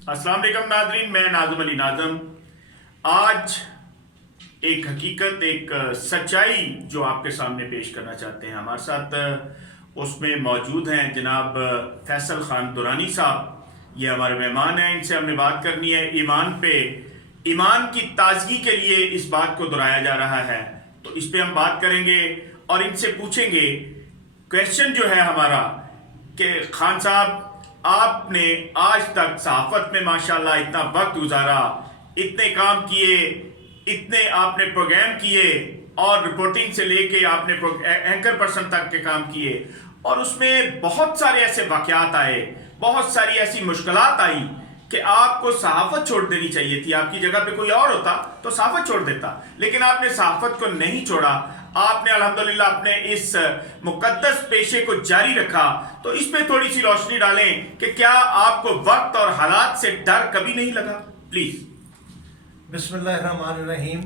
अस्सलाम वालेकुम नाजरीन, मैं नाज़म अली नाज़म। आज एक हकीकत, एक सच्चाई जो आपके सामने पेश करना चाहते हैं। हमारे साथ उसमें मौजूद हैं जनाब फैसल खान दुरानी साहब। ये हमारे मेहमान हैं, इनसे हमने बात करनी है ईमान पे। ईमान की ताजगी के लिए इस बात को दोहराया जा रहा है, तो इस पे हम बात करेंगे और इनसे पूछेंगे। क्वेश्चन जो है हमारा कि खान साहब, आपने आज तक सहाफत में माशाल्लाह इतना वक्त गुजारा, इतने काम किए, इतने आपने प्रोग्राम किए और रिपोर्टिंग से लेके आपने एंकर पर्सन तक के काम किए, और उसमें बहुत सारे ऐसे वाकयात आए, बहुत सारी ऐसी मुश्किलात आई कि आपको सहाफत छोड़ देनी चाहिए थी। आपकी जगह पे कोई और होता तो सहाफत छोड़ देता, लेकिन आपने सहाफत को नहीं छोड़ा। आपने अल्हम्दुलिल्लाह अपने इस मुकद्दस पेशे को जारी रखा। तो इस पे थोड़ी सी रोशनी डालें कि क्या आपको वक्त और हालात से डर कभी नहीं लगा? प्लीज। बिस्मिल्लाहिर्रहमानिर्रहीम।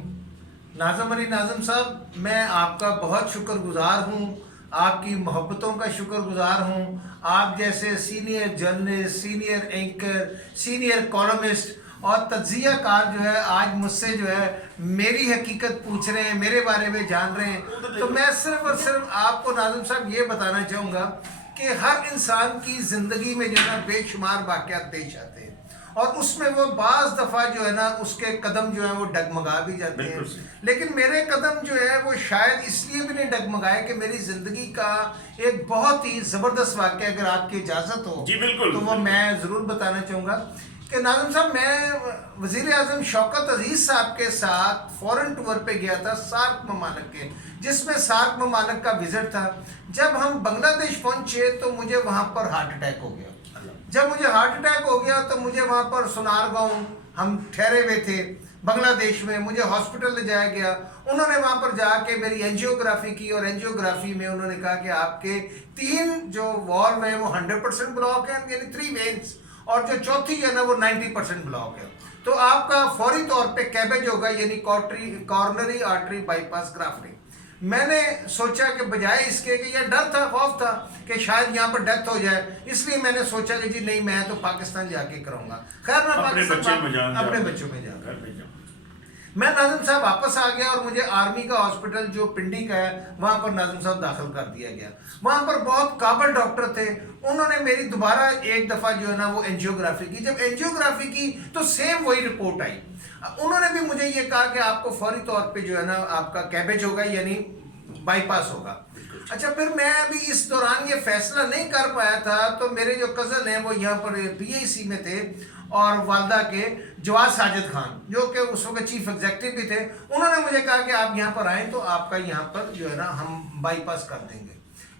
नाज़म अली नाज़म साहब, मैं आपका बहुत शुक्रगुजार हूँ, आपकी मोहब्बतों का शुक्रगुजार हूँ। आप जैसे senior journalist, senior anchor, senior columnist और तज्जिया कार जो है आज मुझसे जो है मेरी हकीकत पूछ रहे हैं, मेरे बारे में जान रहे हैं। तो मैं सिर्फ और सिर्फ आपको नाज़म साहब ये बताना चाहूँगा कि हर इंसान की ज़िंदगी में जो है ना बेशुमार वाक़यात पेश आते हैं, और उसमें वो बाज़ दफ़ा जो है ना उसके कदम जो है वो डगमगा भी जाते हैं। लेकिन मेरे कदम जो है वो शायद इसलिए भी नहीं डगमगाए कि मेरी ज़िंदगी का एक बहुत ही ज़बरदस्त वाक़या, अगर आपकी इजाज़त हो जी बिल्कुल, तो वो मैं ज़रूर बताना चाहूँगा कि नाज़म साहब, मैं वज़ीर आज़म शौकत अजीज़ साहब के साथ फ़ॉरेन टूर पे गया था सार्क ममालिक के, जिसमें सार्क ममालिक का विज़िट था। जब हम बांग्लादेश पहुँचे तो मुझे वहाँ पर हार्ट अटैक हो गया। जब मुझे हार्ट अटैक हो गया तो मुझे वहाँ पर सुनारगांव हम ठहरे हुए थे बांग्लादेश में, मुझे हॉस्पिटल ले जाया गया। उन्होंने वहाँ पर जाके मेरी एंजियोग्राफी की, और एंजियोग्राफी में उन्होंने कहा कि आपके 3 जो वॉल्व हैं वो 100% ब्लॉक है, यानी 3 वेन्स, और जो चौथी है ना वो 90% ब्लॉक है। तो आपका फौरी तौर पे कैबेज होगा, यानी कॉर्नरी आर्टरी बाईपास ग्राफ्टिंग। मैंने सोचा कि बजाय इसके कि यह डर था, खौफ था कि शायद यहाँ पर डेथ हो जाए, इसलिए मैंने सोचा कि जी नहीं, मैं तो पाकिस्तान जाके करूँगा। खैर मैं अपने बच्चों में जाकर मैं नाज़म साहब वापस आ गया, और मुझे आर्मी का हॉस्पिटल जो पिंडी का है वहाँ पर नाज़म साहब दाखिल कर दिया गया। वहाँ पर बहुत काबिल डॉक्टर थे, उन्होंने मेरी दोबारा एक दफ़ा जो है ना वो एंजियोग्राफी की। जब एंजियोग्राफी की तो सेम वही रिपोर्ट आई। उन्होंने भी मुझे ये कहा कि आपको फौरी तौर पे जो है ना आपका कैबेज होगा, यानी बाईपास होगा। अच्छा, फिर मैं अभी इस दौरान ये फैसला नहीं कर पाया था, तो मेरे जो कज़न हैं वो यहाँ पर PIC में थे, और वालदा के जवाद साजिद खान जो कि उस वक्त चीफ एग्जेक्टिव भी थे, उन्होंने मुझे कहा कि आप यहाँ पर आएँ तो आपका यहाँ पर जो है ना हम बाईपास कर देंगे।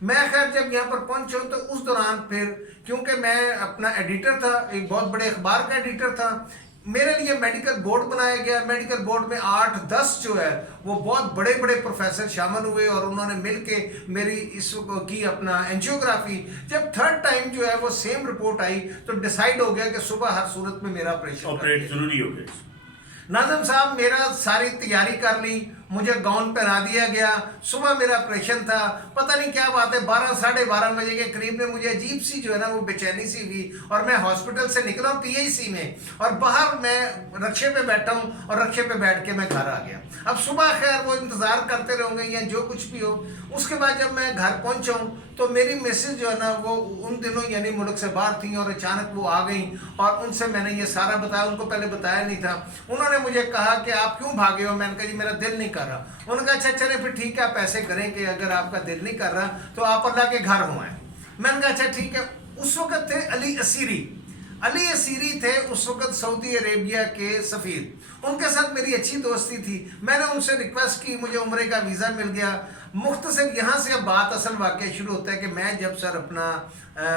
मैं खैर जब यहाँ पर पहुँचा तो उस दौरान फिर, क्योंकि मैं अपना एडिटर था, एक बहुत बड़े अखबार का एडिटर था, मेरे लिए मेडिकल बोर्ड बनाया गया। मेडिकल बोर्ड में 8-10 जो है वो बहुत बड़े बड़े प्रोफेसर शामिल हुए, और उन्होंने मिलके मेरी इस की अपना एंजियोग्राफी। जब थर्ड टाइम जो है वो सेम रिपोर्ट आई तो डिसाइड हो गया कि सुबह हर सूरत में मेरा ऑपरेट जरूरी हो गया। नाज़म साहब, मेरा सारी तैयारी कर ली, मुझे गाउन पहना दिया गया। सुबह मेरा ऑपरेशन था, पता नहीं क्या बात है 12-12:30 बजे के करीब में मुझे अजीब सी जो है ना वो बेचैनी सी हुई, और मैं हॉस्पिटल से निकला हूँ PIC में, और बाहर मैं रक्शे पे बैठा हूँ, और रक्शे पे बैठ के मैं घर आ गया। अब सुबह खैर वो इंतज़ार करते रहोगे या जो कुछ भी हो। उसके बाद जब मैं घर पहुँचा हूँ तो मेरी मिसेज जो है ना वो उन दिनों यानी मुल्क से बाहर थी, और अचानक वो आ गई, और उनसे मैंने ये सारा बताया। उनको पहले बताया नहीं था। उन्होंने मुझे कहा कि आप क्यों भागे हो? मैंने कहा जी मेरा दिल नहीं कर रहा। उन्होंने कहा अच्छा चले फिर ठीक है, आप ऐसे करें कि अगर आपका दिल नहीं कर रहा तो आप अल्लाह के घर हो आए। मैंने कहा अच्छा ठीक है। उस वक्त थे अली असीरी थे उस वक्त सऊदी अरेबिया के सफ़ीर, उनके साथ मेरी अच्छी दोस्ती थी। मैंने उनसे रिक्वेस्ट की, मुझे उम्रे का वीज़ा मिल गया। मुख्तसर यहाँ से अब बात असल वाक़या शुरू होता है कि मैं जब सर अपना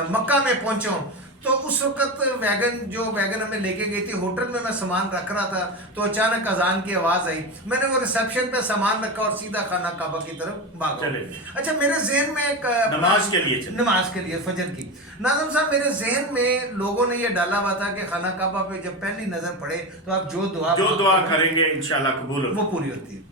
मक्का में पहुँचा हूँ तो उस वक्त वैगन हमें लेके गई थी, होटल में मैं सामान रख रहा था तो अचानक अजान की आवाज़ आई। मैंने वो रिसेप्शन पे सामान रखा और सीधा खाना काबा की तरफ भागा। अच्छा, मेरे जहन में एक नमाज के लिए फजर की, नाज़म साहब मेरे जहन में लोगों ने ये डाला हुआ था कि खाना काबा पे जब पहली नज़र पड़े तो आप जो दुआ करेंगे इंशाल्लाह कबूल वो पूरी होती है।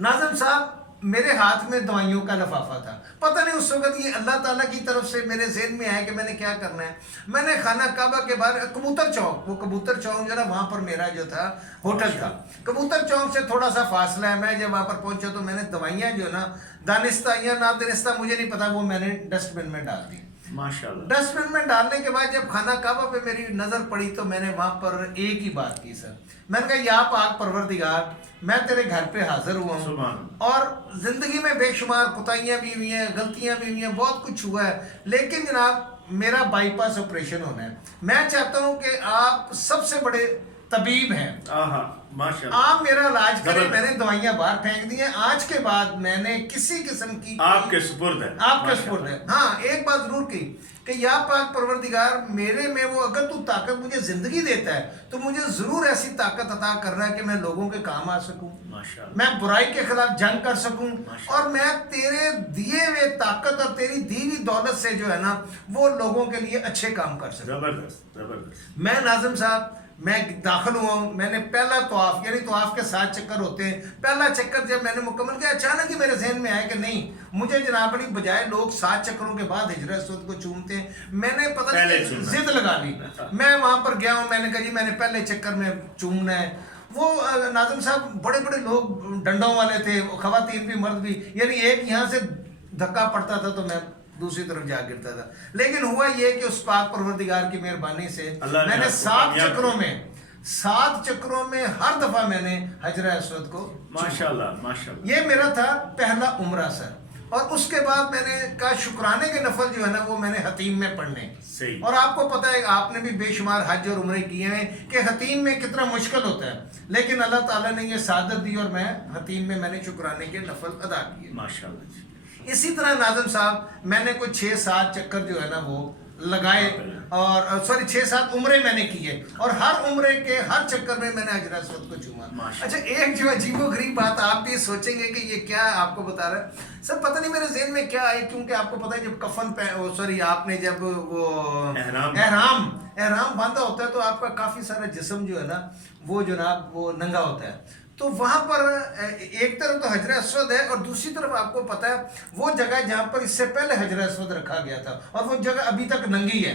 नाज़म साहब میرے ہاتھ میں دوائیوں کا لفافہ تھا. پتہ نہیں اس وقت یہ اللہ تعالیٰ کی طرف سے میرے ذہن میں آیا کہ میں نے کیا کرنا ہے. میں نے خانہ کعبہ کے باہر کبوتر چوک، وہ کبوتر چوک جو ہے نا وہاں پر میرا جو تھا ہوٹل تھا. کبوتر چوک سے تھوڑا سا فاصلہ ہے. میں جب وہاں پر پہنچا تو میں نے دوائیاں جو ہے نا دانستہ یا نادانستہ مجھے نہیں پتا، وہ میں نے ڈسٹ بن میں ڈال دی. ماشاءاللہ. ڈسٹ بن میں ڈالنے کے بعد جب خانہ کعبہ پہ میری نظر پڑی تو میں نے وہاں پر ایک ہی بات کی سر. میں نے کہا یا پاک پروردگار، میں تیرے گھر پہ حاضر ہوا ہوں سبحان. اور زندگی میں بے شمار کوتاہیاں بھی ہوئی ہیں، غلطیاں بھی ہوئی ہیں، بہت کچھ ہوا ہے، لیکن جناب میرا بائی پاس آپریشن ہونا ہے. میں چاہتا ہوں کہ آپ سب سے بڑے طبیب ہیں، آہا ماشاءاللہ. آپ میرا علاج کریں. زبردست. میں نے دوائیاں باہر پھینک دی ہیں. آج کے بعد میں نے کسی قسم کی آپ کے سپرد ہے. آپ کا سپرد ہے. ہاں ایک بات ضرور کی کہ یا پاک پروردگار میرے میں وہ، اگر تو طاقت مجھے زندگی دیتا ہے تو مجھے ضرور ایسی طاقت عطا کرنا ہے کہ میں لوگوں کے کام آ سکوں، ماشاءاللہ. میں برائی کے خلاف جنگ کر سکوں، ماشاءاللہ. اور میں تیرے دیے ہوئے طاقت اور تیری دی ہوئی دولت سے جو ہے نا وہ لوگوں کے لیے اچھے کام کر سکوں. زبردست زبردست. میں ناظم صاحب میں داخل ہوا ہوں. میں نے پہلا طواف، یعنی طواف کے 7 چکر ہوتے ہیں، پہلا چکر جب میں نے مکمل کیا اچانک ہی میرے ذہن میں آیا کہ نہیں، مجھے جناب علی بجائے لوگ 7 چکروں کے بعد حجر اسود کو چومتے ہیں، میں نے پتہ نہیں ضد لگا لی. میں وہاں پر گیا ہوں، میں نے کہا جی میں نے پہلے چکر میں چومنا ہے. وہ ناظم صاحب بڑے بڑے لوگ ڈنڈوں والے تھے، خواتین بھی مرد بھی، یعنی ایک یہاں سے دھکا پڑتا تھا تو میں دوسری طرف جا گرتا تھا. لیکن ہوا یہ کہ اس پاک پروردگار کی مہربانی سے میں نے 7 چکروں میں ہر دفعہ میں نے حجر اسود کو ماشاءاللہ ماشاءاللہ. یہ میرا تھا پہلا عمرہ سر. اور اس کے بعد میں نے کہا شکرانے کے نفل جو ہے نا وہ میں نے حتیم میں پڑھنے. صحیح. اور آپ کو پتہ ہے آپ نے بھی بے شمار حج اور عمرے کیے ہیں کہ حتیم میں کتنا مشکل ہوتا ہے، لیکن اللہ تعالیٰ نے یہ سعادت دی اور میں حتیم میں نے شکرانے کے نفل ادا کیے. ماشاءاللہ. اسی طرح ناظم صاحب میں نے کوئی 6-7 چکر جو ہے نا وہ لگائے، اور 6-7 عمرے میں نے کیے، اور ہر عمرے کے ہر چکر میں نے حجر اسود کو چوما. اچھا ایک جو عجیب و غریب بات آپ بھی سوچیں گے کہ یہ کیا آپ کو بتا رہا ہے سر، پتہ نہیں میرے ذہن میں کیا آئی، کیونکہ آپ کو پتہ ہے جب کفن آپ نے جب وہ احرام باندھا ہوتا ہے تو آپ کا کافی سارا جسم جو ہے نا وہ جناب وہ ننگا ہوتا ہے. تو وہاں پر ایک طرف تو حجر اسود ہے اور دوسری طرف آپ کو پتہ ہے وہ جگہ جہاں پر اس سے پہلے حجر اسود رکھا گیا تھا اور وہ جگہ ابھی تک ننگی ہے.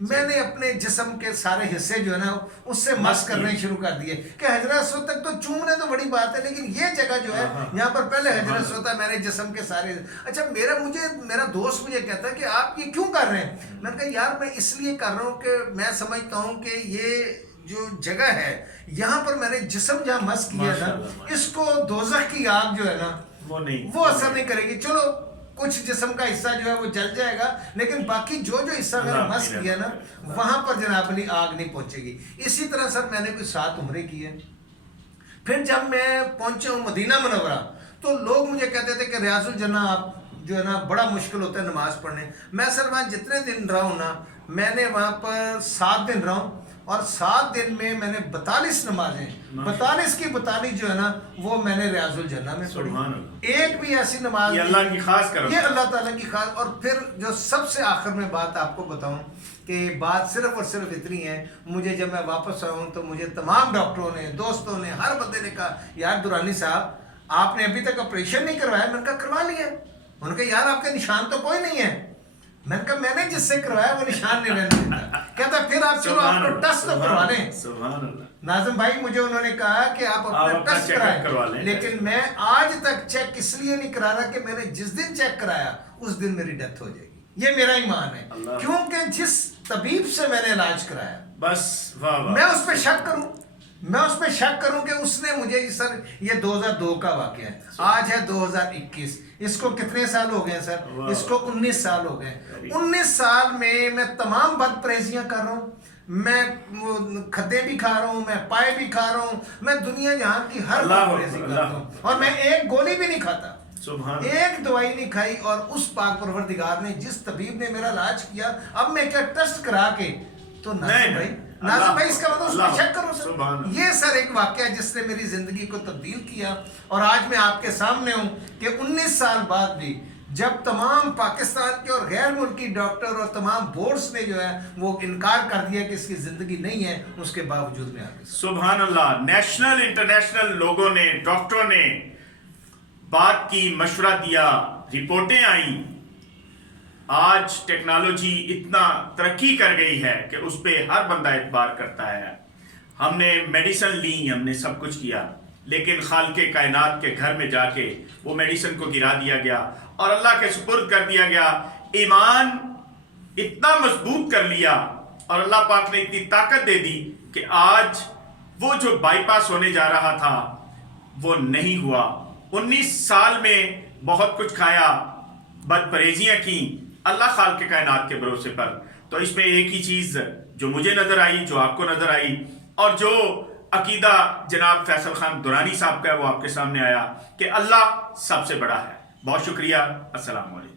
میں نے اپنے جسم کے سارے حصے جو ہے نا اس سے مس کرنے شروع کر دیے کہ حجر اسود تک تو چومنے تو بڑی بات ہے، لیکن یہ جگہ جو ہے یہاں پر پہلے حجر اسود تھا، میں نے جسم کے سارے. اچھا میرا دوست مجھے کہتا ہے کہ آپ یہ کیوں کر رہے ہیں؟ میں نے کہا یار میں اس لیے کر رہا ہوں کہ میں سمجھتا ہوں کہ یہ جو جگہ ہے یہاں پر میں نے جسم جہاں مس کیا نا اس کو دوزخ کی آگ جو ہے نا وہ اثر نہیں کرے گی. چلو کچھ جسم کا حصہ جو ہے وہ جل جائے گا، لیکن باقی جو حصہ میں نے مس کیا نا وہاں پر جناب علی آگ نہیں پہنچے گی. اسی طرح سر میں نے کوئی 7 عمرے کیے. پھر جب میں پہنچا ہوں مدینہ منورہ تو لوگ مجھے کہتے تھے کہ ریاض الجنہ آپ جو ہے نا بڑا مشکل ہوتا ہے نماز پڑھنے. میں سر وہاں جتنے دن رہا ہوں نا میں نے وہاں پر 7 دن رہا ہوں، اور 7 دن میں نے 42 نمازیں 42 کی 42 جو ہے نا وہ میں نے ریاض الجنہ میں پڑھی. ایک بھی ایسی نماز یہ اللہ کی خاص کرم، یہ اللہ تعالیٰ کی خاص. اور پھر جو سب سے آخر میں بات آپ کو بتاؤں کہ بات صرف اور صرف اتنی ہے، مجھے جب میں واپس آیا ہوں تو مجھے تمام ڈاکٹروں نے، دوستوں نے، ہر بندے نے کہا یار درانی صاحب آپ نے ابھی تک آپریشن نہیں کروایا. میں نے کہا کروا لیا. انہوں نے کہا یار آپ کے نشان تو کوئی نہیں ہے. میں نے کہا میں نے جس سے کروایا وہ نشان نہیں رہنے دیتا. کہتا پھر آپ چلو آپ کو ٹیسٹ تو کروا لیں. سبحان اللہ. ناظم بھائی مجھے انہوں نے کہا کہ آپ اپنا ٹیسٹ کرائیں، لیکن میں آج تک چیک اس لیے نہیں کرا رہا کہ میں نے جس دن چیک کرایا اس دن میری ڈیتھ ہو جائے گی. یہ میرا ایمان ہے، کیونکہ جس طبیب سے میں نے علاج کرایا بس میں اس پہ شک کروں کہ اس نے مجھے سر یہ 2002 کا واقعہ ہے، آج ہے 2021، اس کو کتنے سال ہو گئے سر؟ اس کو 19 سال ہو گئے. 19 سال میں تمام بد پرہیزیاں کر رہا ہوں، میں کھدے بھی کھا رہا ہوں، میں پائے بھی کھا رہا ہوں، میں دنیا جہاں کی ہر بد پرہیزی کرتا ہوں، اور میں ایک گولی بھی نہیں کھاتا، ایک دوائی نہیں کھائی. اور اس پاک پروردگار نے جس طبیب نے میرا علاج کیا، اب میں کیا ٹیسٹ کرا کے تو ناظم بھائی اس کا مطلب اس میں شک کرو سر. یہ سر ایک واقعہ جس نے میری زندگی کو تبدیل کیا، اور آج میں آپ کے سامنے ہوں کہ 19 سال بعد بھی جب تمام پاکستان کے اور غیر ملکی ڈاکٹر اور تمام بورڈز نے جو ہے وہ انکار کر دیا کہ اس کی زندگی نہیں ہے، اس کے باوجود میں آگے. سبحان اللہ. نیشنل انٹرنیشنل لوگوں نے، ڈاکٹروں نے बात की, मशवरा दिया, रिपोर्टें आई। आज टेक्नोलॉजी इतना तरक्की कर गई है कि उस पर हर बंदा एतबार करता है। हमने मेडिसिन ली, हमने सब कुछ किया, लेकिन खालिक़े कायनात के घर में जाके वो मेडिसिन को गिरा दिया गया और अल्लाह के सुपुर्द कर दिया गया। ईमान इतना मजबूत कर लिया और अल्लाह पाक ने इतनी ताकत दे दी कि आज वो जो बाईपास होने जा रहा था वो नहीं हुआ। 19 साल में बहुत कुछ खाया, बदपरहेजियाँ की अल्लाह खालिक़े कायनात के भरोसे पर। तो इसमें एक ही चीज़ जो मुझे नज़र आई, जो आपको नज़र आई और जो अकीदा जनाब फैसल खान दुरानी साहब का है वो आपके सामने आया कि अल्लाह सबसे बड़ा है। बहुत शुक्रिया। अस्सलाम वालेकुम।